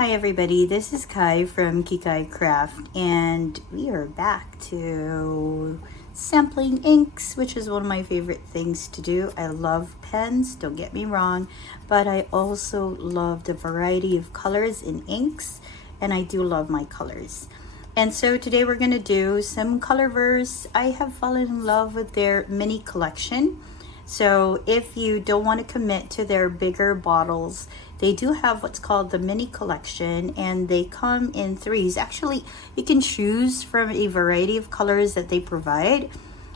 Hi everybody, this is Kai from Kikai Craft, and we are back to sampling inks, which is one of my favorite things to do. I love pens, don't get me wrong, but I also love the variety of colors in inks, and I do love my colors. And so today we're going to do some Colorverse. I have fallen in love with their mini collection. So if you don't want to commit to their bigger bottles, they do have what's called the mini collection, and they come in threes. Actually, you can choose from a variety of colors that they provide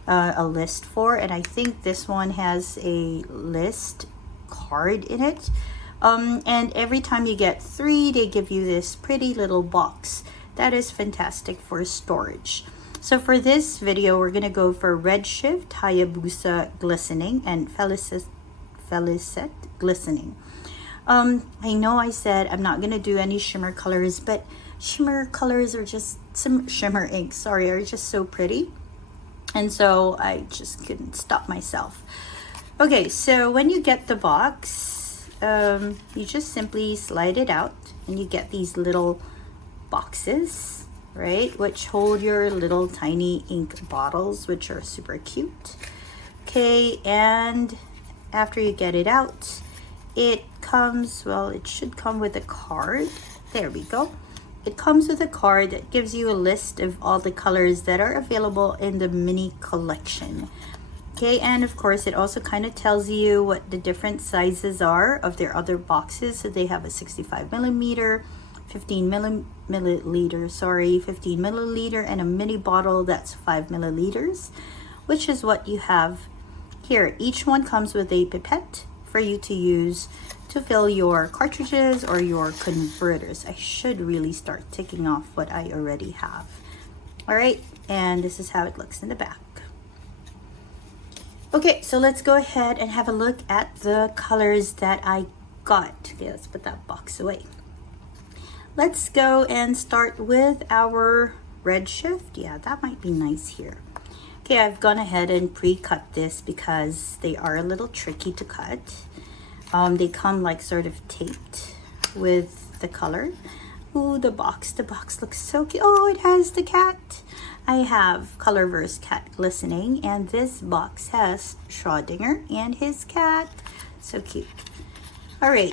a list for, and I think this one has a list card in it. And every time you get 3, they give you this pretty little box that is fantastic for storage. So for this video, we're going to go for Redshift, Hayabusa Glistening, and Felicette Glistening. I know I said I'm not going to do any shimmer colors, but shimmer colors are just, some shimmer inks, sorry, are just so pretty. And so I just couldn't stop myself. Okay, so when you get the box, you just simply slide it out and you get these little boxes, right, which hold your little tiny ink bottles, which are super cute. Okay, and after you get it out, it comes, well, it should come with a card. There we go. It comes with a card that gives you a list of all the colors that are available in the mini collection. Okay, and of course it also kind of tells you what the different sizes are of their other boxes. So they have a 65 millimeter, 15 milliliter, and a mini bottle that's 5 milliliters, which is what you have here. Each one comes with a pipette for you to use to fill your cartridges or your converters. I should really start ticking off what I already have. All right, and this is how it looks in the back. Okay, so let's go ahead and have a look at the colors that I got. Okay, let's put that box away. Let's go and start with our Redshift. Yeah, that might be nice here. Okay, I've gone ahead and pre-cut this because they are a little tricky to cut. They come like sort of taped with the color. Ooh, the box looks so cute. Oh, it has the cat. I have Colorverse Cat Glistening, and this box has Schrodinger and his cat. So cute. All right,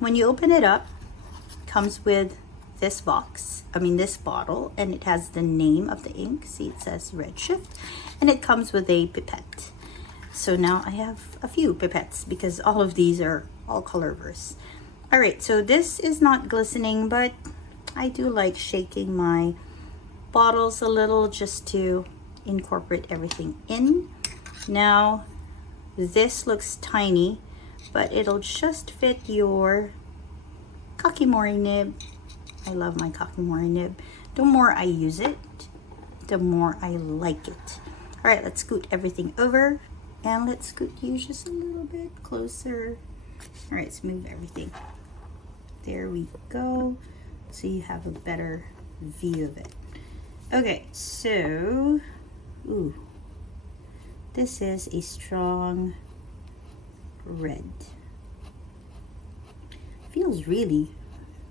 when you open it up, comes with this box, this bottle, and it has the name of the ink. See, it says Redshift, and it comes with a pipette. So now I have a few pipettes because all of these are all Colorverse. All right, so this is not glistening, but I do like shaking my bottles a little just to incorporate everything in. Now, this looks tiny, but it'll just fit your Kakimori nib. I love my Kakimori nib. The more I use it, the more I like it. All right, let's scoot everything over, and let's scoot you just a little bit closer. All right, let's move everything. There we go. So you have a better view of it. Okay, so, ooh, this is a strong red. Feels really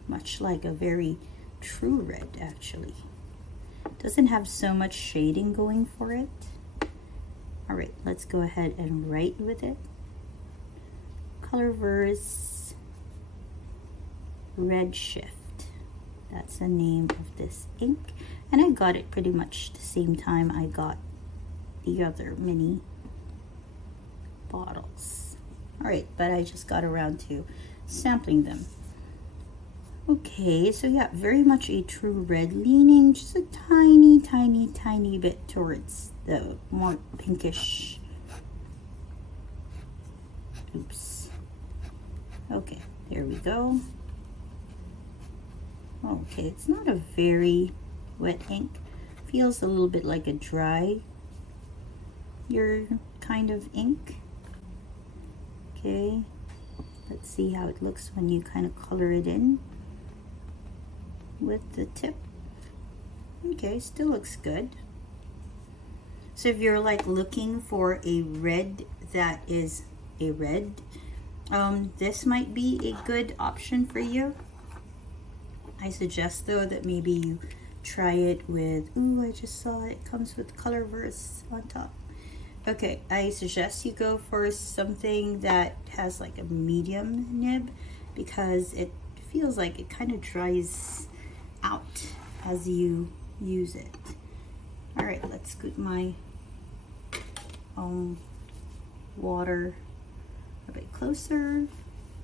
much like a very true red, actually. Doesn't have so much shading going for it. All right, let's go ahead and write with it. Colorverse Redshift. That's the name of this ink. And I got it pretty much the same time I got the other mini bottles. All right, but I just got around to sampling them. Okay, so yeah, very much a true red, leaning just a tiny bit towards the more pinkish. Oops. Okay, there we go. Okay, it's not a very wet ink. Feels a little bit like a dry kind of ink. Okay, let's see how it looks when you kind of color it in with the tip. Okay, still looks good. So if you're like looking for a red that is a red, this might be a good option for you. I suggest though that maybe you try it with, ooh, I just saw it comes with Colorverse on top. Okay, I suggest you go for something that has like a medium nib, because it feels like it kind of dries out as you use it. All right, let's scoot my water a bit closer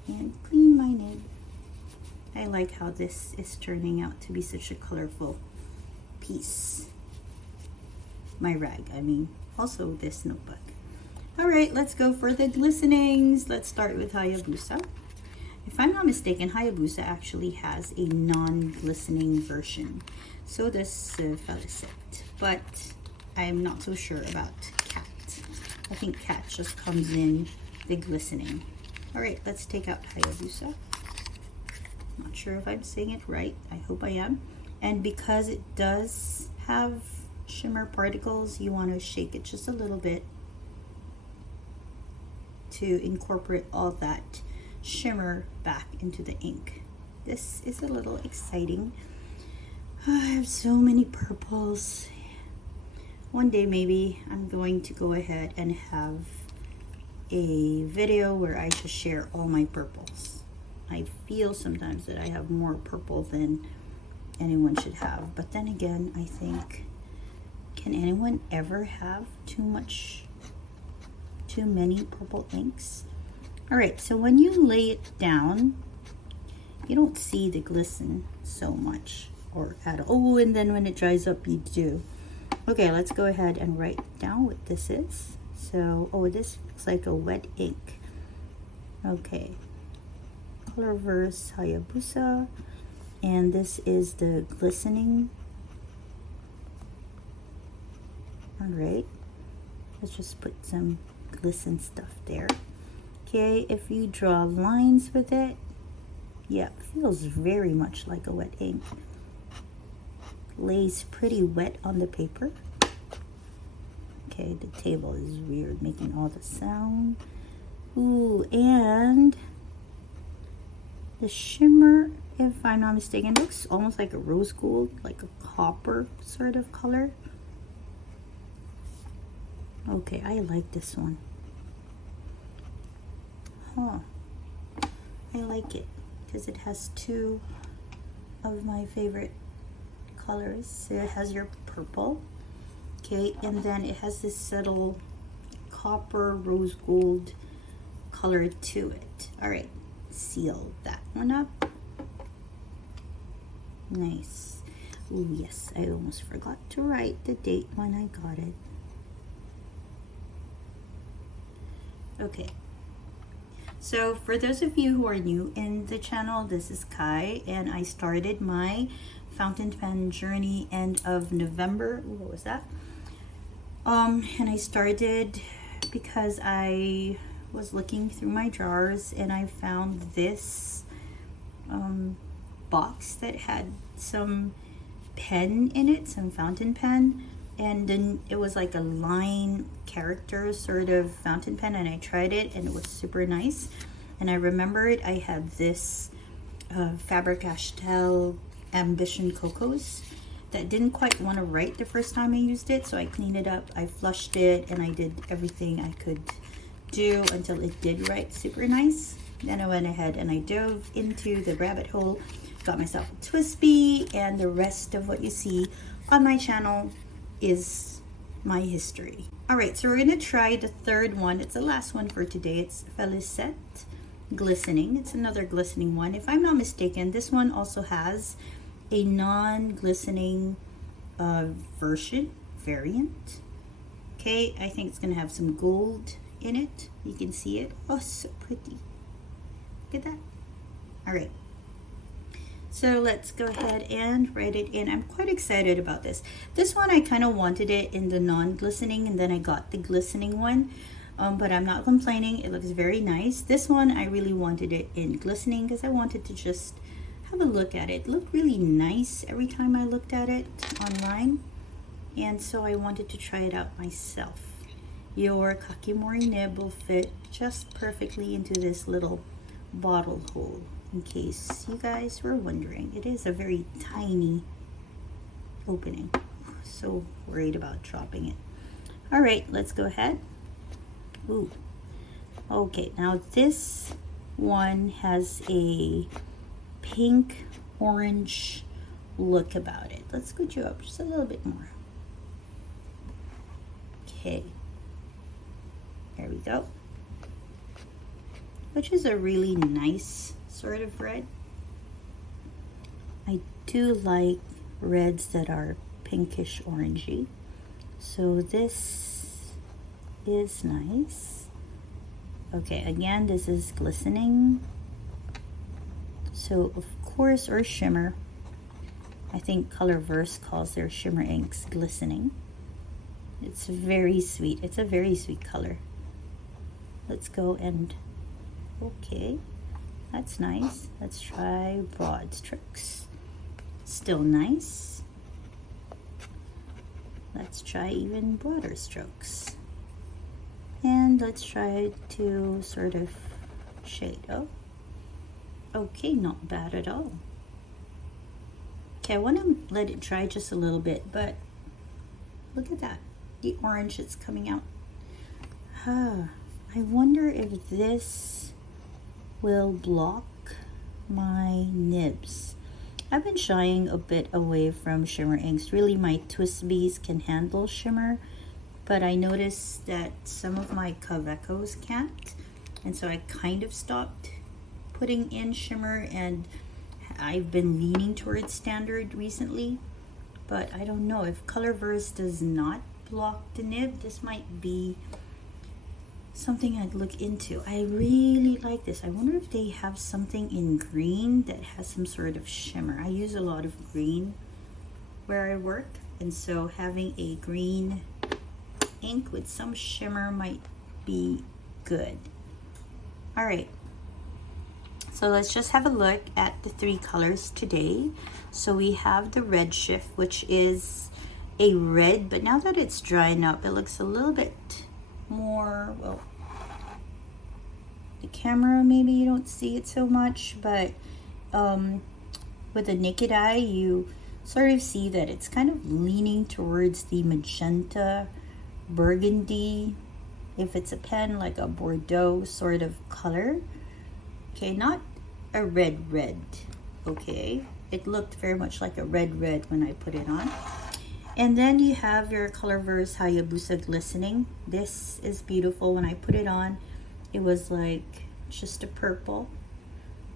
and clean my nib. I like how this is turning out to be such a colorful piece. My rag, I mean, also this notebook. All right, let's go for the glistenings. Let's start with Hayabusa. If I'm not mistaken, Hayabusa actually has a non-glistening version. So does Felicette, but I'm not so sure about Cat. I think Cat just comes in the glistening. All right, let's take out Hayabusa. Not sure if I'm saying it right. I hope I am. And because it does have shimmer particles, you want to shake it just a little bit to incorporate all that shimmer back into the ink. This is a little exciting. I have so many purples. One day maybe I'm going to go ahead and have a video where I just share all my purples. I feel sometimes that I have more purple than anyone should have, but then again, I think, can anyone ever have too many purple inks? All right, so when you lay it down, you don't see the glisten so much, or at all. Oh, and then when it dries up, you do. Okay, let's go ahead and write down what this is. So, oh, this looks like a wet ink. Okay, Colorverse Hayabusa, and this is the glistening. All right, let's just put some glisten stuff there. Okay, if you draw lines with it, yeah, it feels very much like a wet ink. Lays pretty wet on the paper. Okay, the table is weird, making all the sound. Ooh, and the shimmer, if I'm not mistaken, looks almost like a rose gold, like a copper sort of color. Okay, I like this one. Huh. I like it because it has two of my favorite colors. So it has your purple, okay, and then it has this subtle copper rose gold color to it. All right, seal that one up. Nice. Oh yes, I almost forgot to write the date when I got it. Okay, so for those of you who are new in the channel, this is Kai, and I started my fountain pen journey end of November. What was that? And I started because I was looking through my drawers and I found this box that had some pen in it, some fountain pen, and then it was like a line character sort of fountain pen, and I tried it and it was super nice. And I remembered I had this Faber-Castell Ambition Cocos that didn't quite want to write the first time I used it, so I cleaned it up, I flushed it, and I did everything I could do until it did write super nice. Then I went ahead and I dove into the rabbit hole, got myself a Twisby, and the rest of what you see on my channel is my history. All right, so we're gonna try the third one. It's the last one for today. It's Felicette Glistening. It's another glistening one. If I'm not mistaken, this one also has a non-glistening variant. Okay, I think it's gonna have some gold in it. You can see it. Oh, so pretty. Look at that. All right, so let's go ahead and write it in. I'm quite excited about this. This one I kind of wanted it in the non-glistening, and then I got the glistening one, but I'm not complaining. It looks very nice. This one I really wanted it in glistening because I wanted to just have a look at it. It looked really nice every time I looked at it online, and so I wanted to try it out myself. Your Kakimori nib will fit just perfectly into this little bottle hole. in case you guys were wondering. It is a very tiny opening. So worried about dropping it. All right, let's go ahead. Ooh. Okay, now this one has a pink orange look about it. Let's scoot you up just a little bit more. Okay, there we go. Which is a really nice sort of red. I do like reds that are pinkish orangey. So this is nice. Okay, again, this is glistening. So of course, or shimmer. I think Colorverse calls their shimmer inks glistening. It's very sweet. It's a very sweet color. Let's go and, okay, that's nice. Let's try broad strokes. Still nice. Let's try even broader strokes. And let's try to sort of shade. Oh, okay, not bad at all. Okay, I want to let it dry just a little bit, but look at that. The orange that's coming out. I wonder if this will block my nibs. I've been shying a bit away from shimmer inks. Really, my twist bees can handle shimmer, but I noticed that some of my Kavekos can't, and so I kind of stopped putting in shimmer, and I've been leaning towards standard recently, but I don't know if Colorverse does not block the nib. This might be something I'd look into. I really like this. I wonder if they have something in green that has some sort of shimmer. I use a lot of green where I work, and so having a green ink with some shimmer might be good. All right, so let's just have a look at the 3 colors today. So we have the Redshift, which is a red, but now that it's drying up, it looks a little bit more, well, the camera maybe you don't see it so much, but with a naked eye you sort of see that it's kind of leaning towards the magenta burgundy, if it's a pen, like a Bordeaux sort of color. Okay, not a red, okay, it looked very much like a red when I put it on. And then you have your Colorverse Hayabusa Glistening. This is beautiful. When I put it on, it was like just a purple,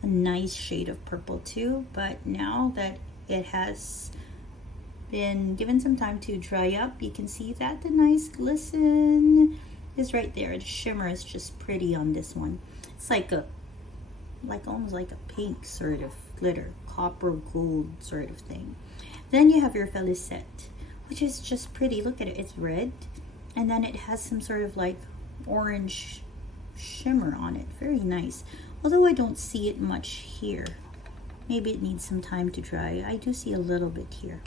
a nice shade of purple too. But now that it has been given some time to dry up, you can see that the nice glisten is right there. The shimmer is just pretty on this one. It's like almost like a pink sort of glitter, copper gold sort of thing. Then you have your Felicette, which is just pretty. Look at it, it's red, and then it has some sort of like orange shimmer on it. Very nice, although I don't see it much here. Maybe it needs some time to dry. I do see a little bit here,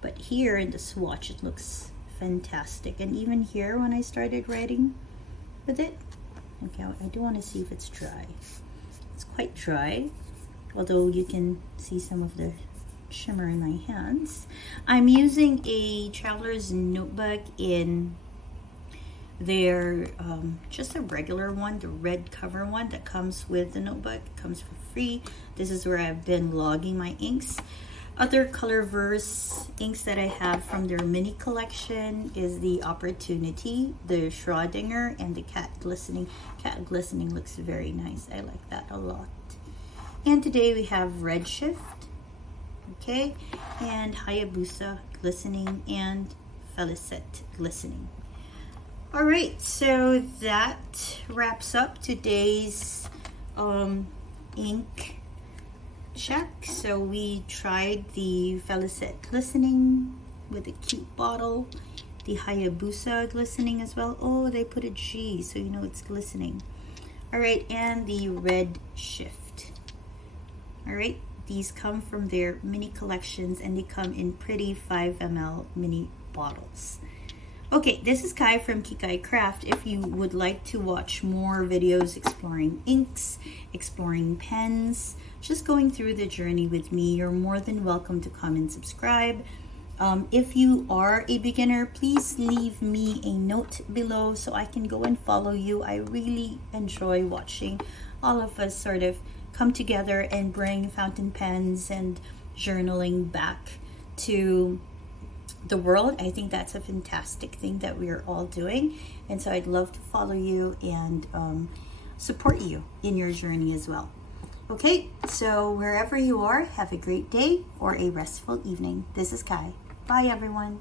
but here in the swatch it looks fantastic. And even here when I started writing with it, okay, I do want to see if it's dry. It's quite dry, although you can see some of the shimmer in my hands. I'm using a traveler's notebook in their just a regular one, the red cover one that comes with the notebook. It comes for free. This is where I've been logging my inks. Other Colorverse inks that I have from their mini collection is the Opportunity, the Schrodinger, and the Cat Glistening. Cat Glistening looks very nice. I like that a lot. And today we have Redshift, okay, and Hayabusa Glistening, and Felicette Glistening. All right, so that wraps up today's ink check. So we tried the Felicette Glistening with a cute bottle, the Hayabusa Glistening as well. Oh, they put a G, so you know it's glistening. All right, and the Redshift. All right, these come from their mini collections, and they come in pretty 5 ml mini bottles. Okay, this is Kai from Kikai Craft. If you would like to watch more videos exploring inks, exploring pens, just going through the journey with me, you're more than welcome to come and subscribe. If you are a beginner, please leave me a note below so I can go and follow you. I really enjoy watching all of us sort of come together and bring fountain pens and journaling back to the world. I think that's a fantastic thing that we're all doing, and so I'd love to follow you and support you in your journey as well. Okay, so wherever you are, have a great day or a restful evening. This is Kai. Bye everyone.